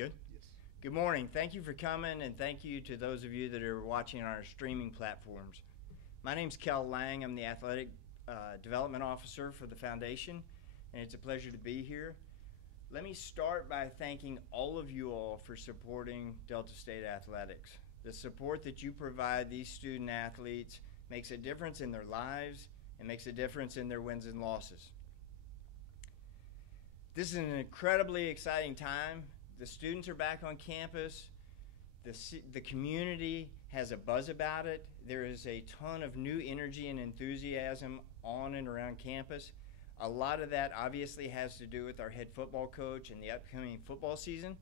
good? Yes. Good morning. Thank you for coming, and thank you to those of you that are watching on our streaming platforms. My name's Kel Lang. I'm the Athletic Development Officer for the Foundation, and it's a pleasure to be here. Let me start by thanking all of you all for supporting Delta State Athletics. The support that you provide these student athletes makes a difference in their lives and makes a difference in their wins and losses. This is an incredibly exciting time. The students are back on campus. The community has a buzz about it. There is a ton of new energy and enthusiasm on and around campus. A lot of that obviously has to do with our head football coach and the upcoming football season.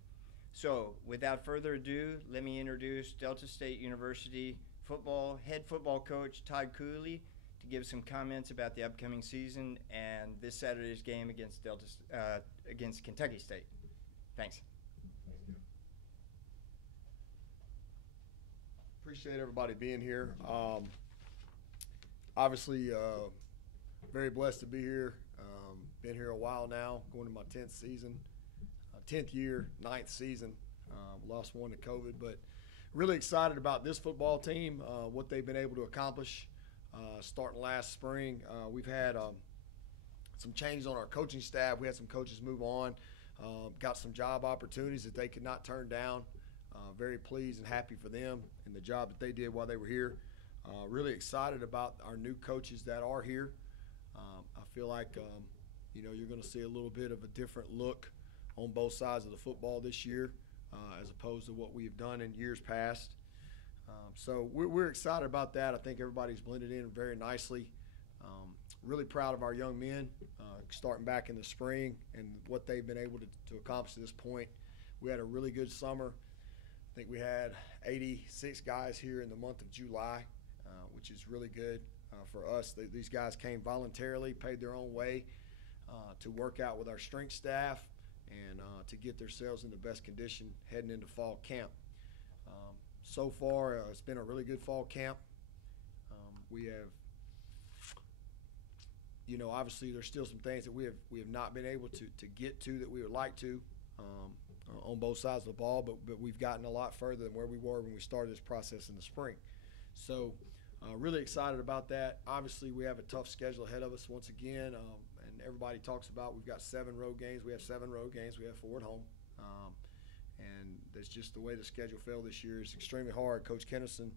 So without further ado, let me introduce Delta State University head football coach Todd Cooley to give some comments about the upcoming season and this Saturday's game against Kentucky State. Thanks. Appreciate everybody being here. Obviously, very blessed to be here. Been here a while now, going to my 10th season, 10th year, 9th season. Lost one to COVID, but really excited about this football team, what they've been able to accomplish. Starting last spring, we've had some changes on our coaching staff. We had some coaches move on, got some job opportunities that they could not turn down. Very pleased and happy for them and the job that they did while they were here. Really excited about our new coaches that are here. I feel like you're going to see a little bit of a different look on both sides of the football this year as opposed to what we have done in years past. So we're excited about that. I think everybody's blended in very nicely. Really proud of our young men starting back in the spring and what they've been able to accomplish to this point. We had a really good summer. I think we had 86 guys here in the month of July, which is really good for us. These guys came voluntarily, paid their own way to work out with our strength staff and to get themselves in the best condition heading into fall camp. So far, it's been a really good fall camp. We have, obviously there's still some things that we have not been able to get to that we would like to on both sides of the ball, but we've gotten a lot further than where we were when we started this process in the spring. So really excited about that. Obviously, we have a tough schedule ahead of us once again, and everybody talks about we've got 7 road games. We have 7 road games. We have 4 at home. And that's just the way the schedule fell this year. It's extremely hard. Coach Kennison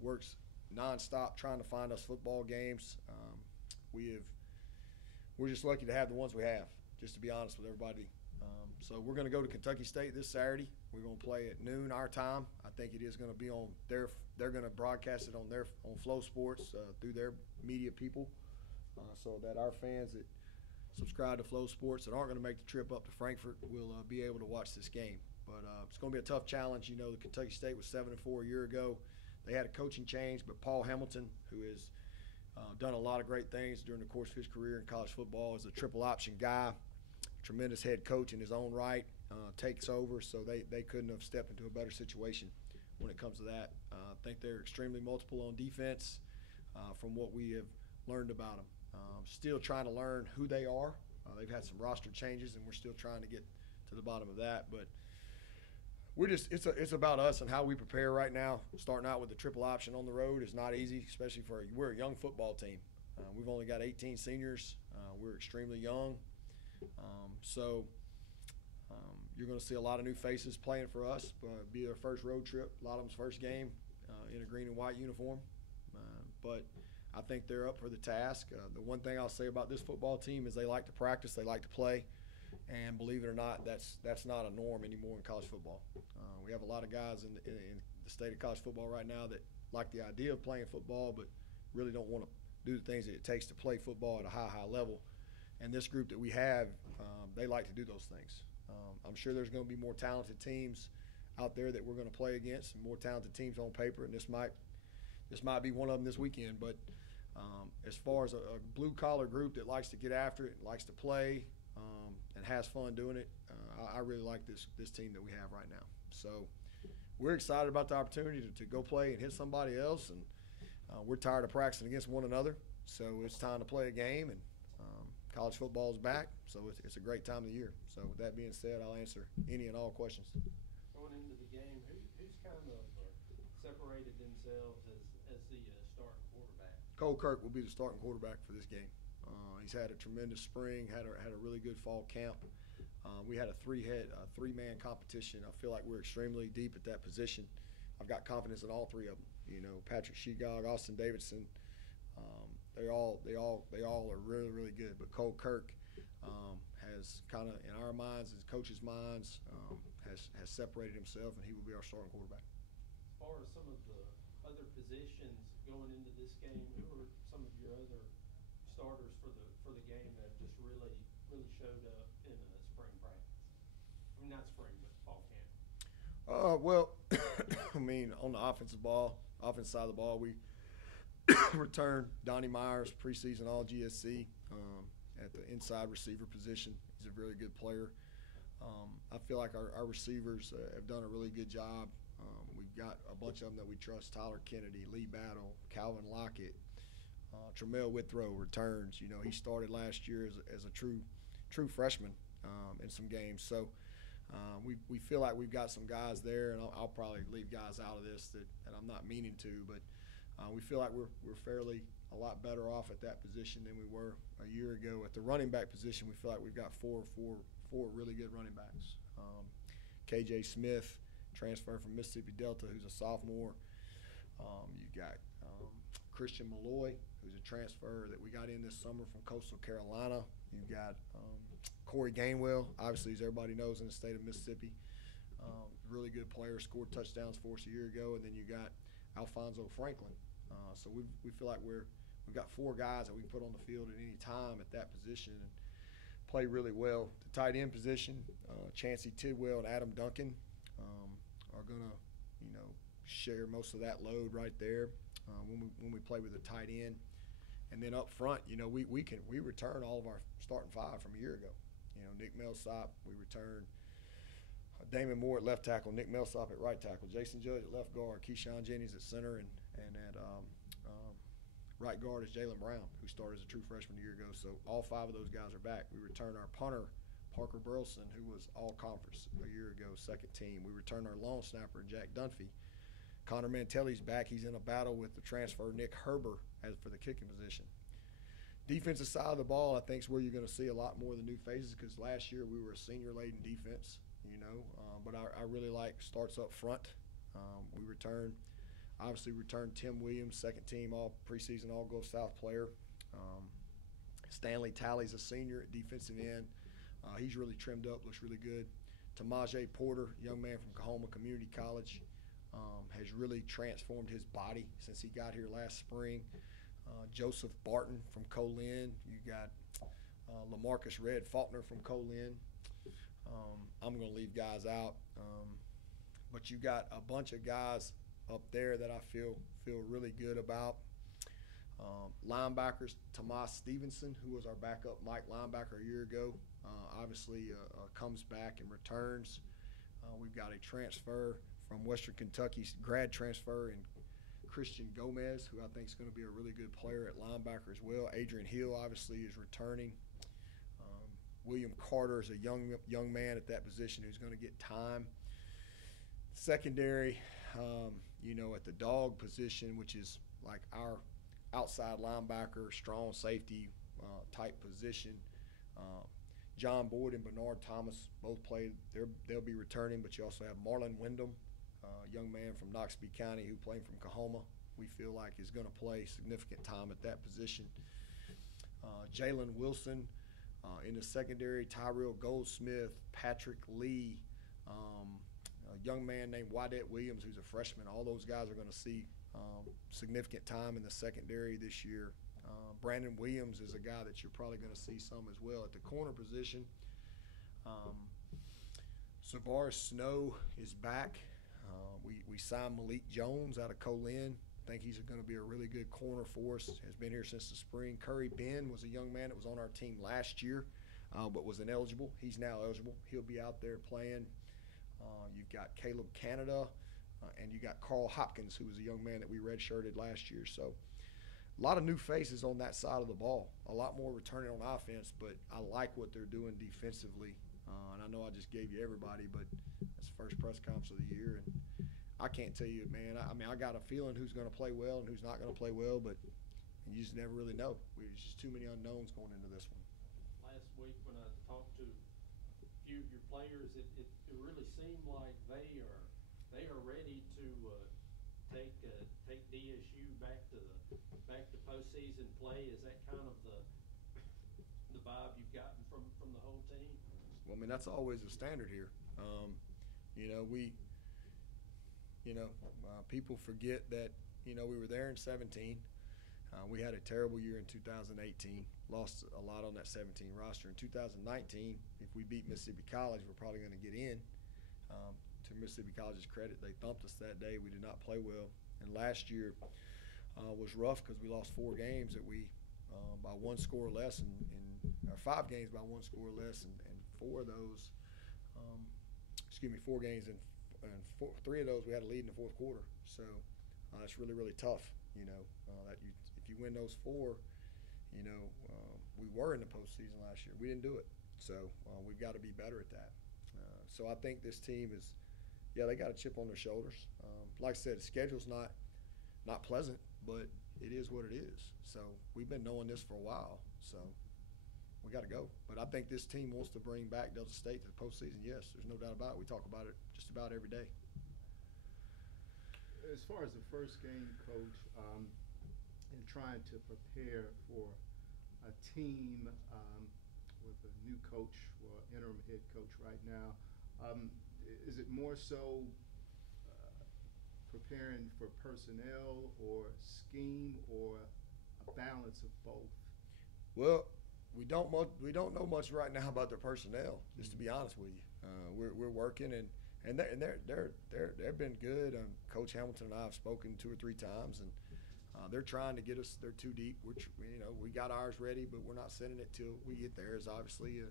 works nonstop trying to find us football games. We're just lucky to have the ones we have, just to be honest with everybody. So we're going to go to Kentucky State this Saturday. We're going to play at noon our time. I think it is going to be on they're going to broadcast it on Flow Sports through their media people, so that our fans that subscribe to Flow Sports that aren't going to make the trip up to Frankfort will be able to watch this game. But it's going to be a tough challenge. The Kentucky State was 7-4 a year ago. They had a coaching change, but Paul Hamilton, who has done a lot of great things during the course of his career in college football, is a triple option guy, tremendous head coach in his own right, takes over, so they couldn't have stepped into a better situation when it comes to that. I think they're extremely multiple on defense from what we have learned about them. Still trying to learn who they are. They've had some roster changes, and we're still trying to get to the bottom of that. But it's about us and how we prepare right now. Starting out with the triple option on the road is not easy, especially we're a young football team. We've only got 18 seniors. We're extremely young. So you're going to see a lot of new faces playing for us. Be their first road trip. A lot of them's first game in a green and white uniform. But I think they're up for the task. The one thing I'll say about this football team is they like to practice, they like to play, and believe it or not, that's not a norm anymore in college football. We have a lot of guys in the state of college football right now that like the idea of playing football, but really don't want to do the things that it takes to play football at a high level. And this group that we have, they like to do those things. I'm sure there's going to be more talented teams out there that we're going to play against, and more talented teams on paper, and this might be one of them this weekend. But as far as a blue-collar group that likes to get after it, likes to play, and has fun doing it, I really like this team that we have right now. So we're excited about the opportunity to go play and hit somebody else, and we're tired of practicing against one another. So it's time to play a game and college football is back, so it's a great time of the year. So with that being said, I'll answer any and all questions. Going into the game, who's kind of separated themselves as the starting quarterback? Cole Kirk will be the starting quarterback for this game. He's had a tremendous spring, had a really good fall camp. We had a three-man competition. I feel like we're extremely deep at that position. I've got confidence in all three of them. You know, Patrick Shegog, Austin Davidson, they all are really, really good. But Cole Kirk has kind of, in our minds, as coaches' minds, has separated himself, and he will be our starting quarterback. As far as some of the other positions going into this game, who are some of your other starters for the game that have just really showed up in spring practice? I mean, not spring, but fall camp. Well, I mean, on the offensive side of the ball, we returned Donnie Myers, preseason All GSC, at the inside receiver position. He's a very good player. I feel like our receivers have done a really good job. We've got a bunch of them that we trust: Tyler Kennedy, Lee Battle, Calvin Lockett, Tramel Withrow returns. You know, he started last year as a true freshman in some games. So we feel like we've got some guys there, and I'll probably leave guys out of this that I'm not meaning to, but we feel like we're fairly a lot better off at that position than we were a year ago. At the running back position, we feel like we've got four really good running backs. KJ Smith, transfer from Mississippi Delta, who's a sophomore. You got Christian Malloy, who's a transfer that we got in this summer from Coastal Carolina. You've got Corey Gainwell, obviously, as everybody knows, in the state of Mississippi. Really good player, scored touchdowns for us a year ago. And then you got Alfonso Franklin. So we feel like we've got four guys that we can put on the field at any time at that position and play really well. The tight end position, Chancey Tidwell and Adam Duncan are going to, you know, share most of that load right there when we play with a tight end. And then up front, you know, we return all of our starting five from a year ago. You know, Nick Millsop, we return Damon Moore at left tackle, Nick Millsop at right tackle, Jason Judge at left guard, Keyshawn Jennings at center, and at right guard is Jalen Brown, who started as a true freshman a year ago. So all five of those guys are back. We return our punter, Parker Burleson, who was all-conference a year ago, second team. We return our long snapper, Jack Dunphy. Connor Mantelli's back. He's in a battle with the transfer Nick Herber for the kicking position. Defensive side of the ball, I think, is where you're going to see a lot more of the new faces, because last year we were a senior-laden defense, you know. But I really like starts up front. We obviously returned Tim Williams, second team preseason All-Gulf South player. Stanley Talley's a senior at defensive end. He's really trimmed up, looks really good. Tamaje Porter, young man from Kahoma Community College, has really transformed his body since he got here last spring. Joseph Barton from Colin. You got LaMarcus Red Faulkner from Colin. I'm going to leave guys out. But you got a bunch of guys up there that I feel really good about. Linebackers, Tomas Stevenson, who was our backup Mike linebacker a year ago, obviously comes back and returns. We've got a transfer from Western Kentucky's grad transfer in Christian Gomez, who I think is going to be a really good player at linebacker as well. Adrian Hill obviously is returning. William Carter is a young man at that position who's going to get time. Secondary, you know, at the dog position, which is like our outside linebacker, strong safety type position. John Boyd and Bernard Thomas both played. They'll be returning, but you also have Marlon Wyndham, a young man from Noxubee County who played from Kahoma. We feel like is going to play significant time at that position. Jalen Wilson in the secondary, Tyrell Goldsmith, Patrick Lee, a young man named Wadette Williams who's a freshman. All those guys are going to see significant time in the secondary this year. Brandon Williams is a guy that you're probably going to see some as well. At the corner position, Savaris Snow is back. We signed Malik Jones out of Colin. I think he's going to be a really good corner for us. Has been here since the spring. Curry Ben was a young man that was on our team last year, but was ineligible. He's now eligible. He'll be out there playing. You've got Caleb Canada, and you got Carl Hopkins, who was a young man that we redshirted last year. So a lot of new faces on that side of the ball. A lot more returning on offense, but I like what they're doing defensively. And I know I just gave you everybody, but that's the first press conference of the year, and I can't tell you, man. I mean, I got a feeling who's going to play well and who's not going to play well, but you just never really know. There's just too many unknowns going into this one. Last week when I talked to a few of your players, it really seemed like they are ready to take DSU back to postseason play. Is that kind of the vibe you've gotten from the whole team? Well, I mean, that's always the standard here. People forget that, we were there in 17. We had a terrible year in 2018, lost a lot on that 17 roster. In 2019, if we beat Mississippi College, we're probably going to get in. To Mississippi College's credit, they thumped us that day. We did not play well. And last year was rough because we lost 4 games that we by 1 score less, or 5 games by 1 score less, and 4 of those, 4 games, and 3 of those we had a lead in the fourth quarter. So it's really, really tough. If you win those 4, we were in the postseason last year. We didn't do it. So we've got to be better at that. So I think this team is, they got a chip on their shoulders. Like I said, the schedule's not pleasant, but it is what it is. So we've been knowing this for a while. So we got to go. But I think this team wants to bring back Delta State to the postseason. Yes, there's no doubt about it. We talk about it just about every day. As far as the first game, Coach, and trying to prepare for a team with a new coach or interim head coach right now, is it more so preparing for personnel or scheme or a balance of both? Well, we don't know much right now about their personnel. Just to be honest with you, we're working and they've been good. Coach Hamilton and I have spoken 2 or 3 times, and they're trying to get us. They're too deep, which we got ours ready, but we're not sending it till we get theirs. Obviously,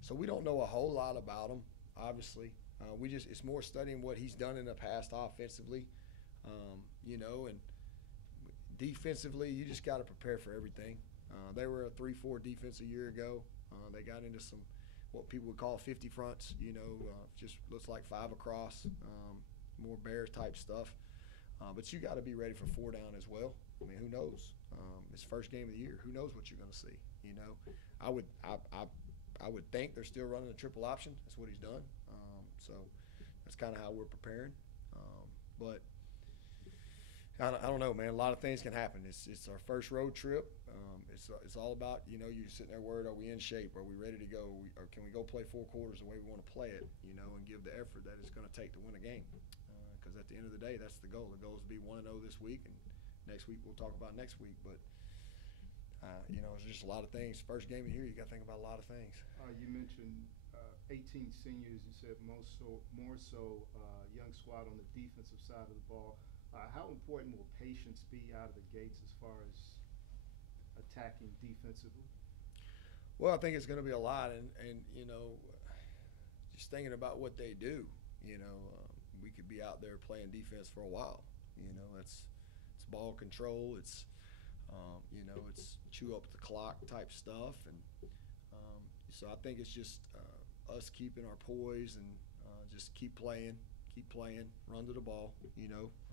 so we don't know a whole lot about them. Obviously, it's more studying what he's done in the past offensively, and defensively. You just got to prepare for everything. They were a 3-4 defense a year ago. They got into some what people would call 50 fronts. Just looks like 5 across, more bear type stuff. But you got to be ready for 4 down as well. I mean, who knows? It's first game of the year. Who knows what you're going to see? I would think they're still running a triple option. That's what he's done. So that's kind of how we're preparing. But I don't know, man. A lot of things can happen. It's our first road trip. It's all about, you're sitting there worried, are we in shape? Are we ready to go? Or can we go play 4 quarters the way we want to play it, and give the effort that it's going to take to win a game? Because at the end of the day, that's the goal. The goal is to be 1-0 this week, and next week we'll talk about next week. But, there's just a lot of things. First game of the year, you got to think about a lot of things. You mentioned 18 seniors. You said more so young squad on the defensive side of the ball. How important will patience be out of the gates as far as attacking defensively? Well, I think it's going to be a lot, and just thinking about what they do, we could be out there playing defense for a while. It's ball control, it's it's chew up the clock type stuff, and so I think it's just us keeping our poise and just keep playing, run to the ball,